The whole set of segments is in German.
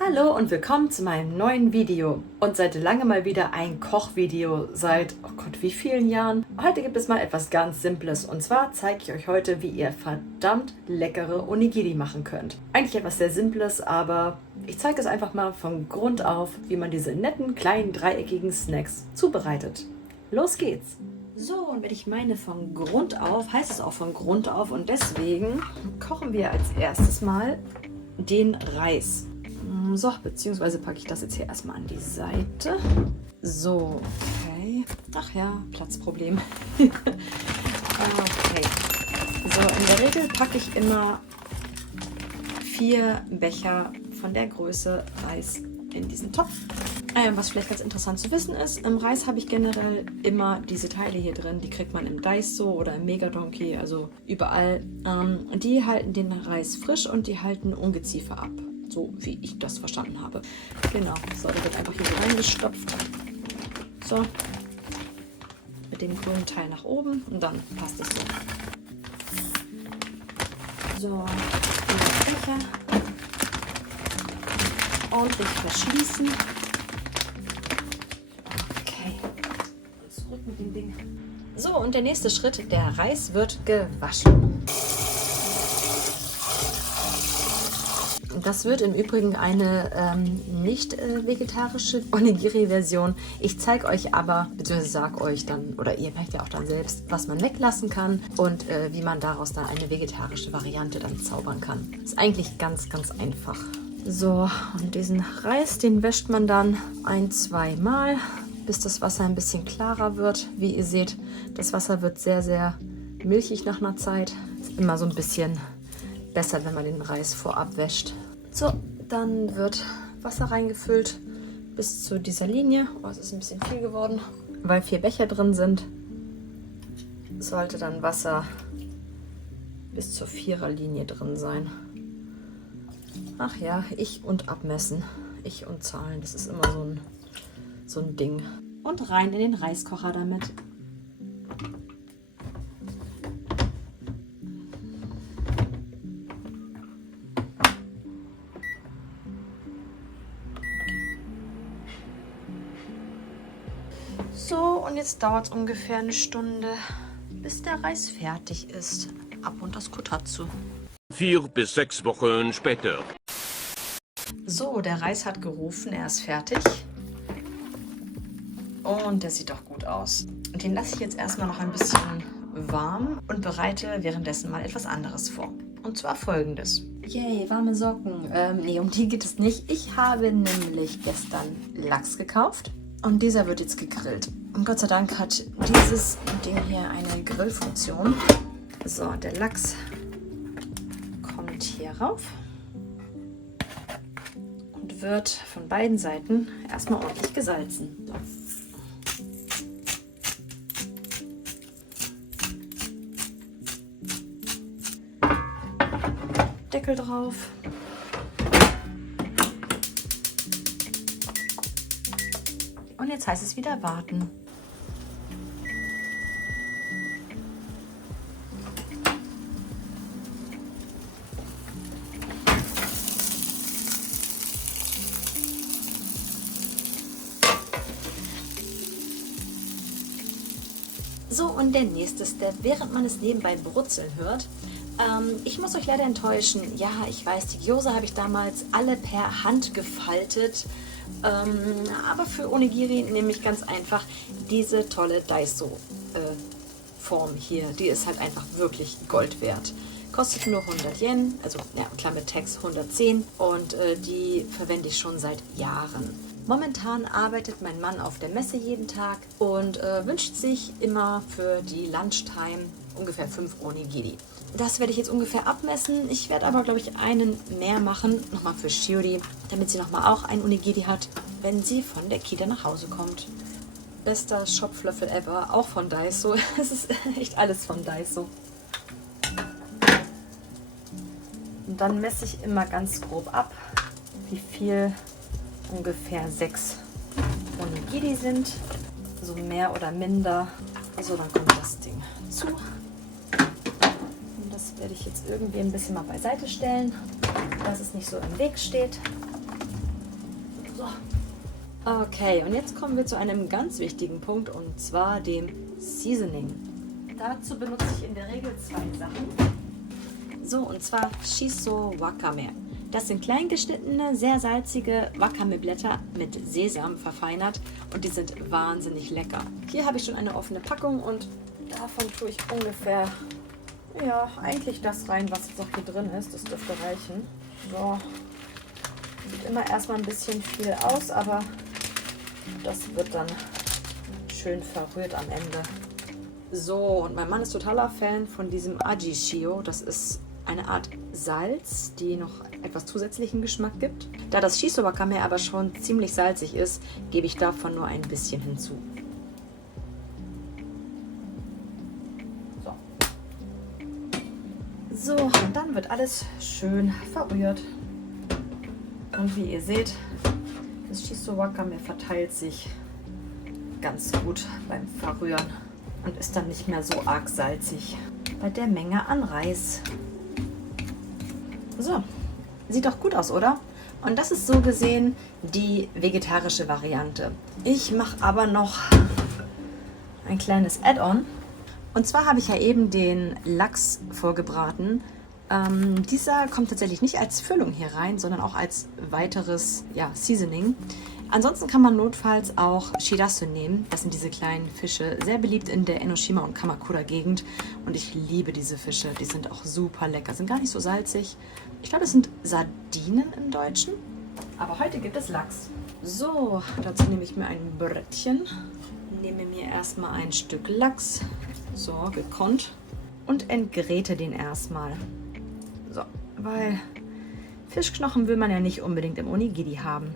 Hallo und willkommen zu meinem neuen Video und seit langem mal wieder ein Kochvideo, seit, oh Gott, wie vielen Jahren. Heute gibt es mal etwas ganz Simples und zwar zeige ich euch heute, wie ihr verdammt leckere Onigiri machen könnt. Eigentlich etwas sehr Simples, aber ich zeige es einfach mal von Grund auf, wie man diese netten, kleinen, dreieckigen Snacks zubereitet. Los geht's! So, und wenn ich meine von Grund auf, heißt es auch von Grund auf und deswegen kochen wir als erstes mal den Reis. So, beziehungsweise packe ich das jetzt hier erstmal an die Seite. So, okay. Ach ja, Platzproblem. Okay. So, in der Regel packe ich immer 4 Becher von der Größe Reis in diesen Topf. Was vielleicht ganz interessant zu wissen ist, im Reis habe ich generell immer diese Teile hier drin. Die kriegt man im Daiso oder im Mega Donkey, also überall. Die halten den Reis frisch und die halten Ungeziefer ab. So wie ich das verstanden habe. Genau, so, der wird einfach hier so reingestopft. So, mit dem grünen Teil nach oben und dann passt es so. So, die Becher ordentlich verschließen. Okay, und zurück mit dem Ding. So, und der nächste Schritt, der Reis wird gewaschen. Das wird im Übrigen eine nicht vegetarische Onigiri-Version. Ich zeige euch aber, beziehungsweise sage euch dann, oder ihr merkt ja auch dann selbst, was man weglassen kann und wie man daraus dann eine vegetarische Variante dann zaubern kann. Ist eigentlich ganz, ganz einfach. So, und diesen Reis, den wäscht man dann 1-2 Mal, bis das Wasser ein bisschen klarer wird. Wie ihr seht, das Wasser wird sehr, sehr milchig nach einer Zeit. Ist immer so ein bisschen besser, wenn man den Reis vorab wäscht. So, dann wird Wasser reingefüllt bis zu dieser Linie. Oh, es ist ein bisschen viel geworden. Weil 4 Becher drin sind, sollte dann Wasser bis zur 4er Linie drin sein. Ach ja, ich und abmessen. Ich und zahlen, das ist immer so ein Ding. Und rein in den Reiskocher damit. So, und jetzt dauert es ungefähr eine Stunde, bis der Reis fertig ist. Ab und das Kotatsu. 4 bis 6 Wochen später. So, der Reis hat gerufen, er ist fertig. Und der sieht doch gut aus. Den lasse ich jetzt erstmal noch ein bisschen warm und bereite währenddessen mal etwas anderes vor. Und zwar Folgendes. Yay, warme Socken. Nee, um die geht es nicht. Ich habe nämlich gestern Lachs gekauft. Und dieser wird jetzt gegrillt. Und Gott sei Dank hat dieses Ding hier eine Grillfunktion. So, der Lachs kommt hier rauf und wird von beiden Seiten erstmal ordentlich gesalzen. So. Deckel drauf. Und jetzt heißt es wieder warten. So, und der nächste Step, während man es nebenbei brutzeln hört. Ich muss euch leider enttäuschen. Ja, ich weiß, die Gyoza habe ich damals alle per Hand gefaltet. Aber für Onigiri nehme ich ganz einfach diese tolle Daiso-Form hier. Die ist halt einfach wirklich Gold wert. Kostet nur 100 Yen, also ja, klar mit Tax 110 und die verwende ich schon seit Jahren. Momentan arbeitet mein Mann auf der Messe jeden Tag und wünscht sich immer für die Lunchtime ungefähr 5 Onigiri. Das werde ich jetzt ungefähr abmessen. Ich werde aber, glaube ich, einen mehr machen, nochmal für Shiori, damit sie nochmal auch ein Onigiri hat, wenn sie von der Kita nach Hause kommt. Bester Schopflöffel ever, auch von Daiso. Es ist echt alles von Daiso. Und dann messe ich immer ganz grob ab, wie viel ungefähr 6 Onigiri sind. So mehr oder minder. Also dann kommt das Ding zu. Das werde ich jetzt irgendwie ein bisschen mal beiseite stellen, dass es nicht so im Weg steht. So. Okay, und jetzt kommen wir zu einem ganz wichtigen Punkt, und zwar dem Seasoning. Dazu benutze ich in der Regel 2 Sachen. So, und zwar Shiso Wakame. Das sind klein geschnittene, sehr salzige Wakame-Blätter mit Sesam verfeinert und die sind wahnsinnig lecker. Hier habe ich schon eine offene Packung und davon tue ich ungefähr, ja, eigentlich das rein, was jetzt noch hier drin ist. Das dürfte reichen. So, sieht immer erstmal ein bisschen viel aus, aber das wird dann schön verrührt am Ende. So, und mein Mann ist totaler Fan von diesem Aji-Shio. Das ist eine Art Salz, die noch etwas zusätzlichen Geschmack gibt. Da das Shiso Wakame aber schon ziemlich salzig ist, gebe ich davon nur ein bisschen hinzu. So, und dann wird alles schön verrührt. Und wie ihr seht, das Shiso Wakame verteilt sich ganz gut beim Verrühren und ist dann nicht mehr so arg salzig bei der Menge an Reis. So, sieht doch gut aus, oder? Und das ist so gesehen die vegetarische Variante. Ich mache aber noch ein kleines Add-on. Und zwar habe ich ja eben den Lachs vorgebraten. Dieser kommt tatsächlich nicht als Füllung hier rein, sondern auch als weiteres Seasoning. Ansonsten kann man notfalls auch Shirasu nehmen. Das sind diese kleinen Fische, sehr beliebt in der Enoshima- und Kamakura-Gegend. Und ich liebe diese Fische. Die sind auch super lecker, sind gar nicht so salzig. Ich glaube, das sind Sardinen im Deutschen. Aber heute gibt es Lachs. So, dazu nehme ich mir ein Brötchen. Nehme mir erstmal ein Stück Lachs. So, gekonnt. Und entgräte den erstmal. So, weil Fischknochen will man ja nicht unbedingt im Onigiri haben.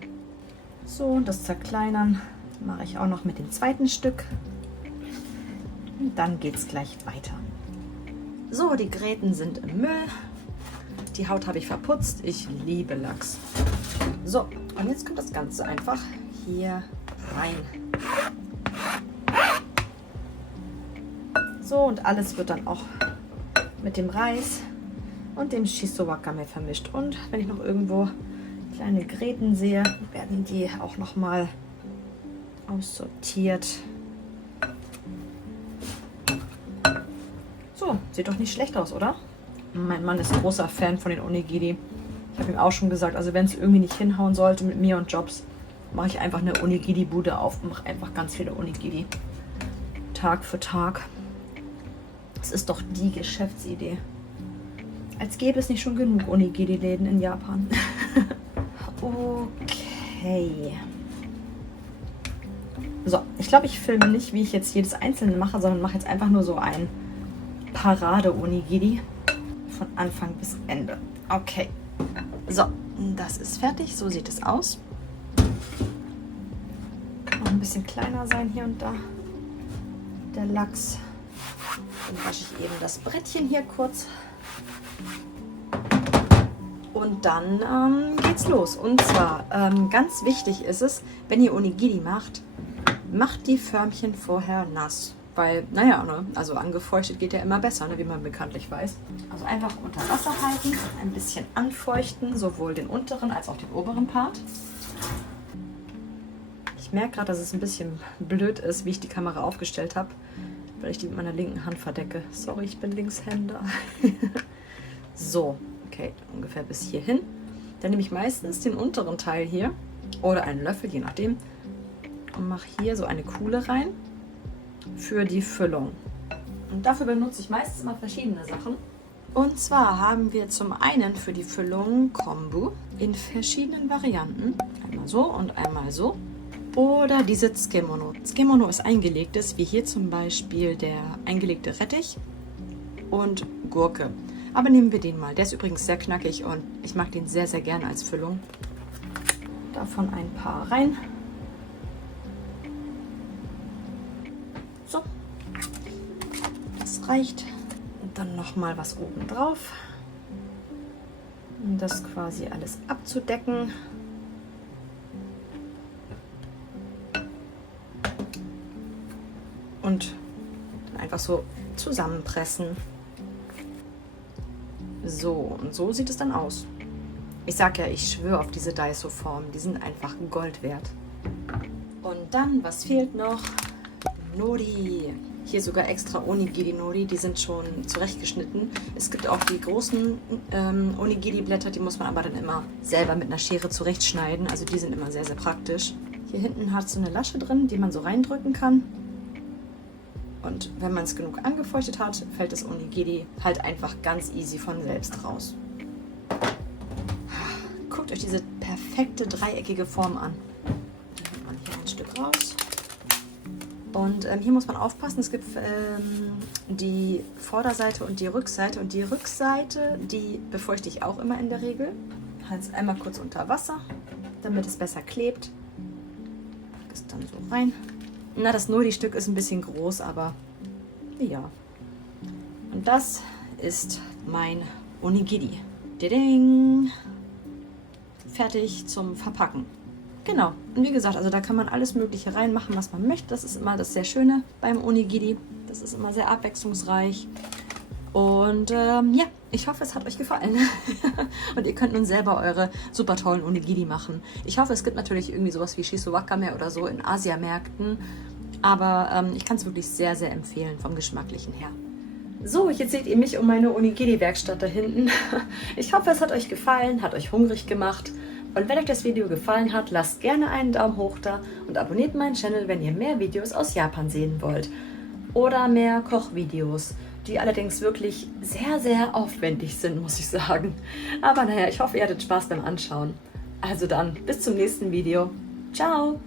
So, und das Zerkleinern mache ich auch noch mit dem zweiten Stück. Und dann geht es gleich weiter. So, die Gräten sind im Müll. Die Haut habe ich verputzt. Ich liebe Lachs. So, und jetzt kommt das Ganze einfach hier rein. So, und alles wird dann auch mit dem Reis und dem Shiso Wakame vermischt. Und wenn ich noch irgendwo kleine Gräten sehe, werden die auch noch mal aussortiert. So, sieht doch nicht schlecht aus, oder? Mein Mann ist großer Fan von den Onigiri. Ich habe ihm auch schon gesagt, also wenn es irgendwie nicht hinhauen sollte mit mir und Jobs, mache ich einfach eine Onigiri-Bude auf und mache einfach ganz viele Onigiri. Tag für Tag. Das ist doch die Geschäftsidee. Als gäbe es nicht schon genug Onigiri-Läden in Japan. Okay. So, ich glaube, ich filme nicht, wie ich jetzt jedes einzelne mache, sondern mache jetzt einfach nur so ein Parade-Onigiri von Anfang bis Ende. Okay. So, das ist fertig. So sieht es aus. Kann noch ein bisschen kleiner sein hier und da. Der Lachs. Dann wasche ich eben das Brettchen hier kurz. Und dann geht's los. Und zwar, ganz wichtig ist es, wenn ihr Onigiri macht, macht die Förmchen vorher nass. Weil, naja, ne, also angefeuchtet geht ja immer besser, ne, wie man bekanntlich weiß. Also einfach unter Wasser halten, ein bisschen anfeuchten, sowohl den unteren als auch den oberen Part. Ich merke gerade, dass es ein bisschen blöd ist, wie ich die Kamera aufgestellt habe, weil ich die mit meiner linken Hand verdecke. Sorry, ich bin Linkshänder. So, okay, ungefähr bis hierhin. Dann nehme ich meistens den unteren Teil hier oder einen Löffel, je nachdem, und mache hier so eine Kuhle rein für die Füllung. Und dafür benutze ich meistens immer verschiedene Sachen. Und zwar haben wir zum einen für die Füllung Kombu in verschiedenen Varianten. Einmal so und einmal so. Oder diese Tsukemono. Tsukemono ist eingelegtes, wie hier zum Beispiel der eingelegte Rettich und Gurke. Aber nehmen wir den mal. Der ist übrigens sehr knackig und ich mag den sehr, sehr gerne als Füllung. Davon ein paar rein. So. Das reicht. Und dann nochmal was oben drauf. Um das quasi alles abzudecken. Und dann einfach so zusammenpressen. So, und so sieht es dann aus. Ich sag ja, ich schwöre auf diese Daiso-Formen. Die sind einfach Gold wert. Und dann, was fehlt noch? Nori. Hier sogar extra Onigiri-Nori. Die sind schon zurechtgeschnitten. Es gibt auch die großen Onigiri-Blätter. Die muss man aber dann immer selber mit einer Schere zurechtschneiden. Also die sind immer sehr, sehr praktisch. Hier hinten hat es so eine Lasche drin, die man so reindrücken kann. Und wenn man es genug angefeuchtet hat, fällt das Onigiri halt einfach ganz easy von selbst raus. Guckt euch diese perfekte dreieckige Form an. Dann nimmt man hier ein Stück raus. Und hier muss man aufpassen, es gibt die Vorderseite und die Rückseite. Und die Rückseite, die befeuchte ich auch immer in der Regel. Halt einmal kurz unter Wasser, damit es besser klebt. Pack es dann so rein. Na, das Nori-Stück ist ein bisschen groß, aber ja. Und das ist mein Onigiri. Diding! Fertig zum Verpacken. Genau. Und wie gesagt, also da kann man alles Mögliche reinmachen, was man möchte. Das ist immer das sehr Schöne beim Onigiri. Das ist immer sehr abwechslungsreich. Und ja, ich hoffe, es hat euch gefallen. Und ihr könnt nun selber eure super tollen Onigiri machen. Ich hoffe, es gibt natürlich irgendwie sowas wie Shiso Wakame oder so in Asiamärkten. Aber ich kann es wirklich sehr, sehr empfehlen vom Geschmacklichen her. So, jetzt seht ihr mich um meine Onigiri-Werkstatt da hinten. Ich hoffe, es hat euch gefallen, hat euch hungrig gemacht. Und wenn euch das Video gefallen hat, lasst gerne einen Daumen hoch da und abonniert meinen Channel, wenn ihr mehr Videos aus Japan sehen wollt. Oder mehr Kochvideos, die allerdings wirklich sehr, sehr aufwendig sind, muss ich sagen. Aber naja, ich hoffe, ihr hattet Spaß beim Anschauen. Also dann, bis zum nächsten Video. Ciao!